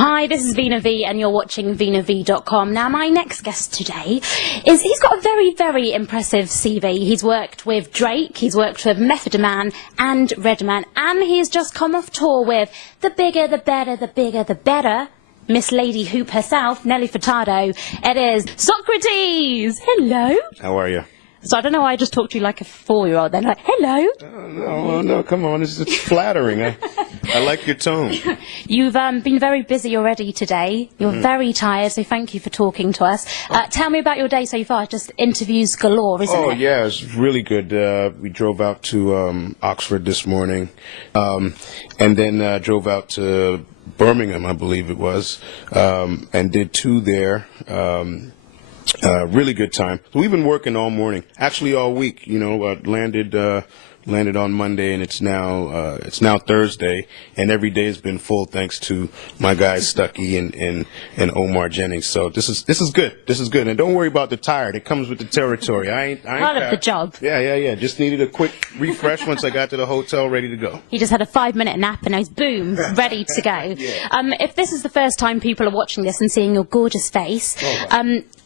Hi, this is Veena V and you're watching VeenaV.com. Now, my next guest today he's got a very, very impressive CV. He's worked with Drake, he's worked with Methodman and Redman, and he's just come off tour with The Bigger, The Better, The Bigger, The Better, Miss Lady Hoop herself, Nelly Furtado. It is Saukrates! Hello! How are you? So I don't know why I just talked to you like a 4-year-old then, like, hello! No, come on, it's flattering. I like your tone. You've been very busy already today. You're very tired, so thank you for talking to us. Tell me about your day so far. Just interviews galore, isn't it? Oh, yeah, it's really good. We drove out to Oxford this morning, and then drove out to Birmingham, I believe it was, and did 2 there. Really good time. So we've been working all morning, actually all week. You know, landed on Monday, and it's now Thursday, and every day has been full thanks to my guys Stucky and Omar Jennings. So this is good. This is good, and don't worry about the tired. It comes with the territory. I ain't part of the job. Yeah. Just needed a quick refresh once I got to the hotel, ready to go. He just had a 5-minute nap, and he's boom, ready to go. Yeah. If this is the first time people are watching this and seeing your gorgeous face,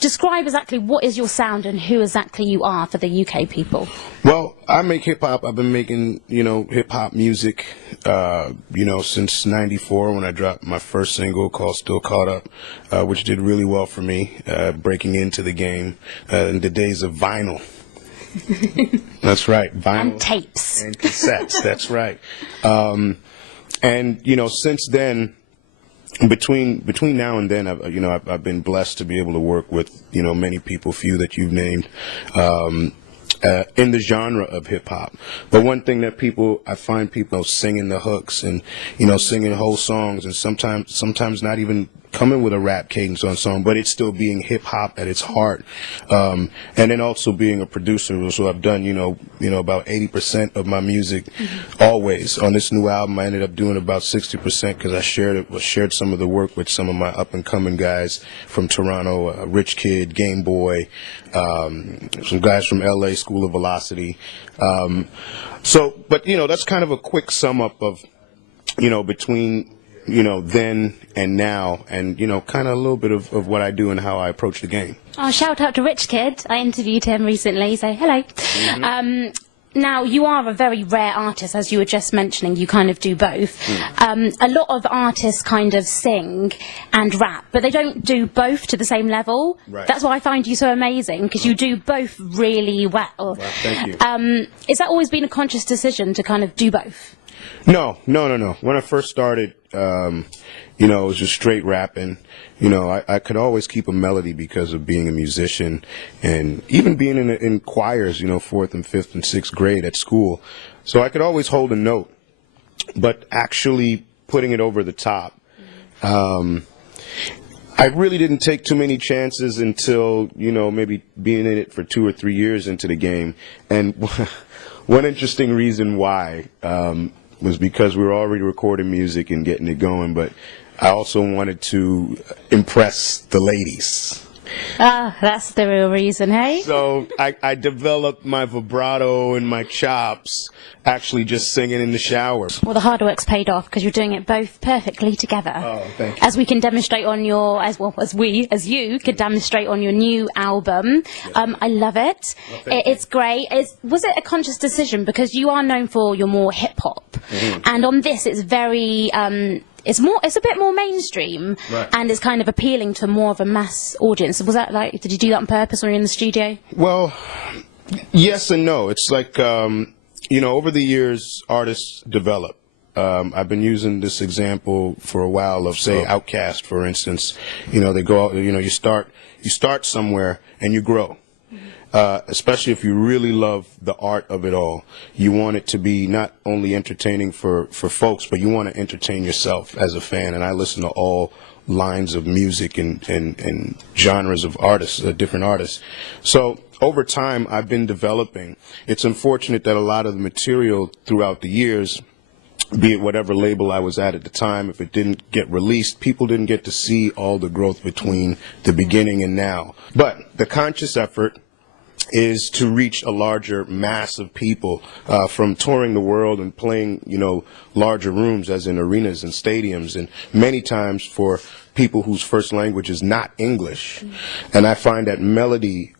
describe exactly what is your sound and who exactly you are for the UK people. Well, I make hip-hop. I've been making, hip-hop music, since '94 when I dropped my first single called Still Caught Up, which did really well for me, breaking into the game in the days of vinyl. That's right, vinyl. And tapes. And cassettes, that's right. Since then, between now and then, I've been blessed to be able to work with, many people, few that you've named, in the genre of hip hop. But one thing that I find people singing the hooks and, singing whole songs, and sometimes not even coming with a rap cadence on song, but it's still being hip hop at its heart. And then also being a producer. So I've done, about 80% of my music always. On this new album, I ended up doing about 60% because I shared some of the work with some of my up and coming guys from Toronto, Rich Kid, Game Boy, some guys from LA, School of Velocity. But that's kind of a quick sum up of, between then and now, and, kind of a little bit of what I do and how I approach the game. Oh, shout out to Rich Kid. I interviewed him recently, so hello. Now, you are a very rare artist, as you were just mentioning. You kind of do both. A lot of artists kind of sing and rap, but they don't do both to the same level. Right. That's why I find you so amazing, because you do both really well. Well, thank you. Has that always been a conscious decision to kind of do both? No. When I first started, it was just straight rapping. I could always keep a melody because of being a musician, and even being in choirs, 4th and 5th and 6th grade at school. So I could always hold a note, but actually putting it over the top, I really didn't take too many chances until, maybe being in it for 2 or 3 years into the game. And one interesting reason why, was because we were already recording music and getting it going, but I also wanted to impress the ladies. Ah, that's the real reason, hey? So I developed my vibrato and my chops actually just singing in the shower. Well, the hard work's paid off because you're doing it both perfectly together. Oh, thank you. As we can demonstrate on your, as you could demonstrate on your new album. I love it. Well, it's great. Was it a conscious decision? Because you are known for your more hip-hop. And on this, it's very... It's a bit more mainstream, right, and it's kind of appealing to more of a mass audience. Was that did you do that on purpose when you were in the studio? Well, yes and no. It's like, over the years, artists develop. I've been using this example for a while of, say, Outkast, for instance. They go out, you start somewhere and you grow. Especially if you really love the art of it all. You want it to be not only entertaining for folks, but you want to entertain yourself as a fan. And I listen to all lines of music and genres of artists, different artists. So over time, I've been developing. It's unfortunate that a lot of the material throughout the years, be it whatever label I was at the time, if it didn't get released, people didn't get to see all the growth between the beginning and now. But the conscious effort is to reach a larger mass of people, from touring the world and playing, larger rooms, as in arenas and stadiums, and many times for people whose first language is not English. And I find that melody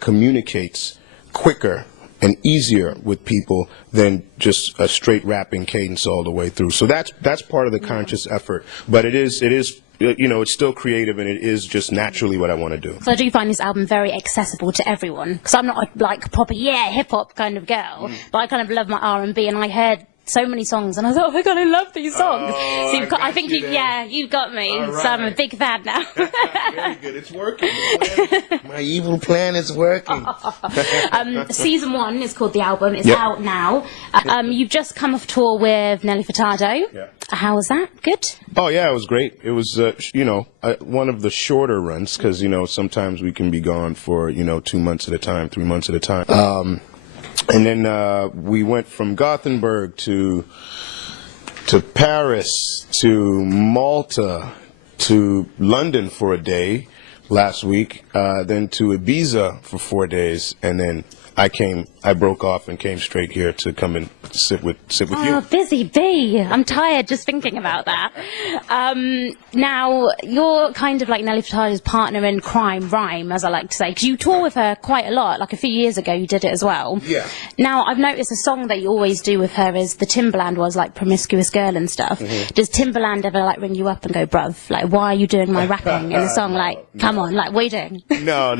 communicates quicker and easier with people than just a straight rapping cadence all the way through. So that's part of the conscious effort. But it is it's still creative, and it is just naturally what I want to do. So I do find this album very accessible to everyone, because I'm not a proper hip hop kind of girl, but I kind of love my R&B, and I heard so many songs, and I thought, oh my god, I love these songs. Oh, so I think you've got me. Right. So I'm a big fan now. Very good. It's working. My evil plan is working. Season 1 is called The Album. It's Yep. out now. You've just come off tour with Nelly Furtado. Yeah. How was that? Good? Oh yeah, it was great. It was one of the shorter runs, because sometimes we can be gone for 2 months at a time, 3 months at a time. And then we went from Gothenburg to Paris, to Malta, to London for a day last week, then to Ibiza for 4 days, and then I broke off and came straight here to come and sit with you. Oh, busy bee. I'm tired just thinking about that. Now, you're kind of like Nelly Furtado's partner in crime, rhyme, as I like to say, because you tour with her quite a lot. Like a few years ago, you did it as well. Yeah. Now, I've noticed a song that you always do with her is the Timbaland was like Promiscuous Girl and stuff. Does Timbaland ever like ring you up and go, bruv, like, why are you doing my rapping in the song? Like, come on, like, what are you doing? No.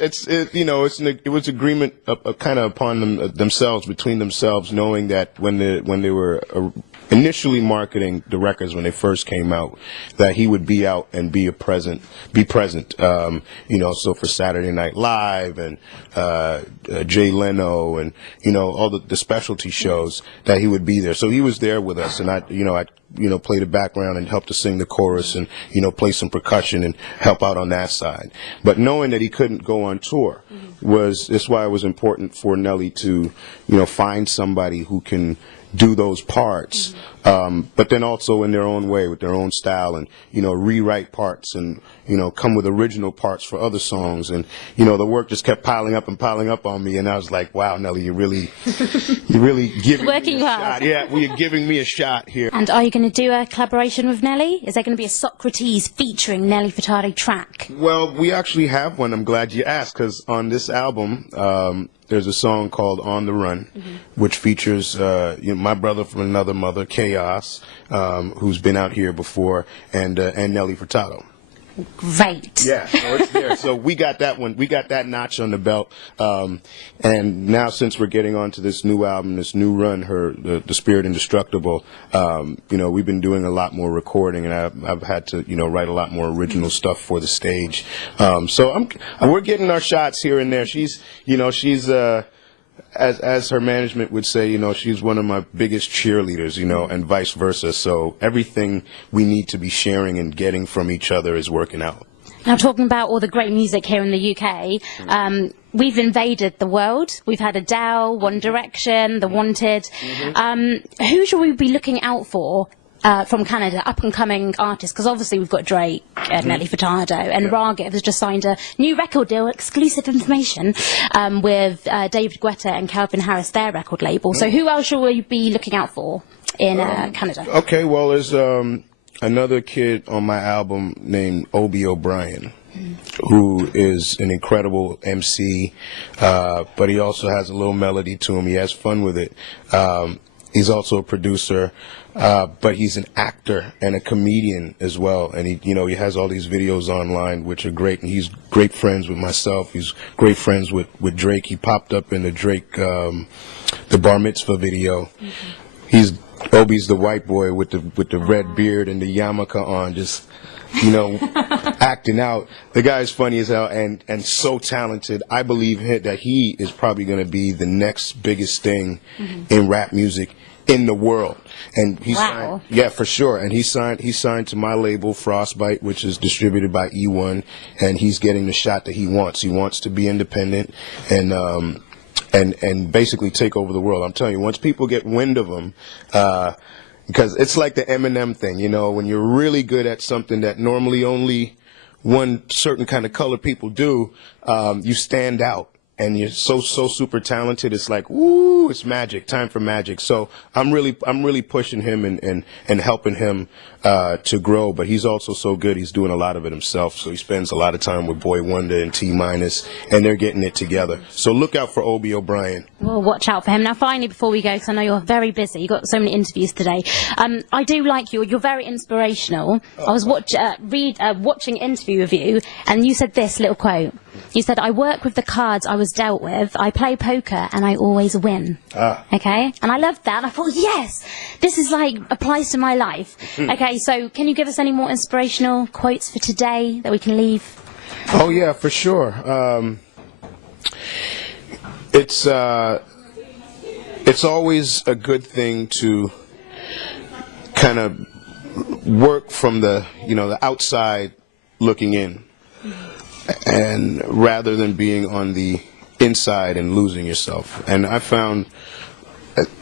It was agreement kind of upon themselves, between themselves, knowing that when they were initially marketing the records, when they first came out, that he would be out and be present. So for Saturday Night Live and Jay Leno and all the specialty shows, that he would be there. So he was there with us, and I play the background and help to sing the chorus and, play some percussion and help out on that side. But knowing that he couldn't go on tour that's why it was important for Nelly to, find somebody who can do those parts, but then also in their own way, with their own style, and rewrite parts, and come with original parts for other songs. And the work just kept piling up on me, and I was like, wow, Nelly, you're really giving Working me a hard. shot. Yeah, well, you're giving me a shot here. And are you going to do a collaboration with Nelly? Is there going to be a Saukrates featuring Nelly Furtado track? Well, we actually have one. I'm glad you asked, because on this album, there's a song called On the Run, which features my brother from another mother, Chaos, who's been out here before, and Nelly Furtado. Great. Yeah, so it's there. So we got that one. We got that notch on the belt. And now, since we're getting on to this new album, this new run, the Spirit Indestructible, we've been doing a lot more recording, and I've had to, write a lot more original stuff for the stage. So we're getting our shots here and there. She's as her management would say, she's one of my biggest cheerleaders, and vice versa. So everything we need to be sharing and getting from each other is working out. Now, talking about all the great music here in the UK, we've invaded the world. We've had Adele, One Direction, The Wanted. Who should we be looking out for from Canada, up-and-coming artists? Because obviously we've got Drake, Nelly Furtado, and Raga has just signed a new record deal, exclusive information, with David Guetta and Calvin Harris, their record label. So who else should we be looking out for in Canada? Okay, well, there's another kid on my album named Obi O'Brien, who is an incredible MC, but he also has a little melody to him. He has fun with it. He's also a producer, but he's an actor and a comedian as well. And he has all these videos online, which are great. And he's great friends with myself. He's great friends with Drake. He popped up in the Drake, the Bar Mitzvah video. Obi's the white boy with the red beard and the yarmulke on, just acting out. The guy's funny as hell and so talented. I believe that he is probably going to be the next biggest thing in rap music in the world. And he signed, yeah, for sure. And he signed to my label, Frostbite, which is distributed by E1, and he's getting the shot that he wants. He wants to be independent and basically take over the world. I'm telling you, once people get wind of him, because it's like the Eminem thing, when you're really good at something that normally only one certain kind of color people do, you stand out. and you're so super talented, it's like, woo, it's magic, time for magic. So I'm really pushing him and helping him to grow, but he's also so good, he's doing a lot of it himself, so he spends a lot of time with Boy Wonder and T-Minus, and they're getting it together. So look out for Obie O'Brien. Well, watch out for him. Now, finally, before we go, because I know you're very busy, you've got so many interviews today, I do like you. You're very inspirational. I was watching an interview with you, and you said this little quote. You said, "I work with the cards I was dealt with. I play poker, and I always win." Okay? And I loved that. I thought, yes, this is like, applies to my life. Okay, so can you give us any more inspirational quotes for today that we can leave? Oh, yeah, for sure. It's always a good thing to kind of work from the outside looking in, and rather than being on the inside and losing yourself. And I found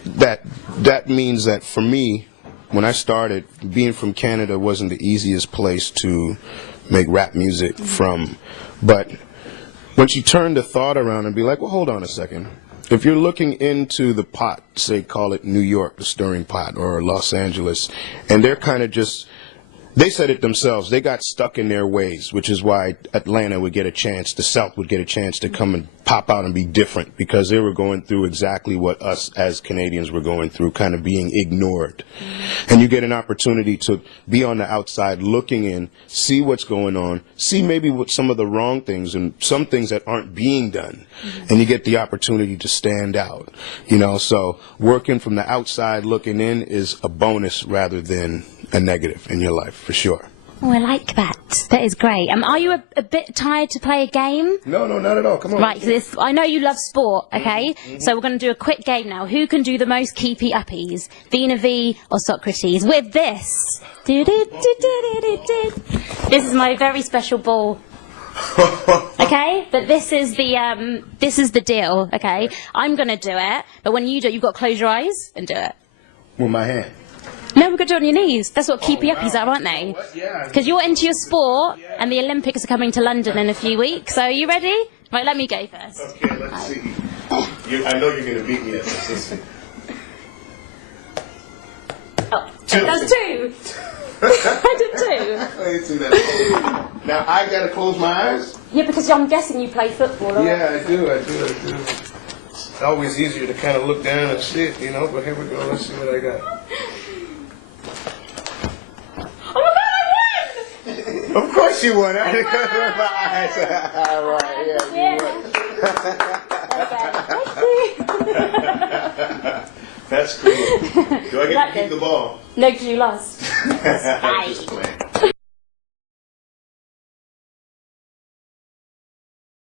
that means that for me, when I started, being from Canada wasn't the easiest place to make rap music from. But once you turn the thought around and be like, well, hold on a second. If you're looking into the pot, say call it New York, the stirring pot, or Los Angeles, and they're kind of just, they said it themselves, they got stuck in their ways, which is why Atlanta would get a chance, the South would get a chance to come and pop out and be different, because they were going through exactly what us as Canadians were going through, kind of being ignored. And you get an opportunity to be on the outside looking in, see what's going on, see maybe what some of the wrong things and some things that aren't being done. And you get the opportunity to stand out. So working from the outside looking in is a bonus rather than a negative in your life, for sure. Oh, I like that. That is great. Are you a bit tired to play a game? No, not at all. Come on. Right, I know you love sport, okay? So we're going to do a quick game now. Who can do the most Keepy Uppies? Veena V or Saukrates? With this. This is my very special ball. Okay? But this is the deal, okay? I'm going to do it, but when you do it, you've got to close your eyes and do it. With my hand. No, we're going to do it on your knees. That's what Keepy Uppies are, aren't they? Yeah. Because you're into your sport, and the Olympics are coming to London in a few weeks. So are you ready? Right, let me go first. Okay, let's see. I know you're going to beat me at this. Let's see. Oh, that's two. I did two. I didn't see that. Now, I got to close my eyes? Yeah, because I'm guessing you play football, right? Yeah, I do. It's always easier to kind of look down and see it, but here we go. Let's see what I got. Of course you won. I didn't close my eyes. All right, yeah, you won. That's cool. Do I get to keep the ball? No, because you lost. Bye. Just playing.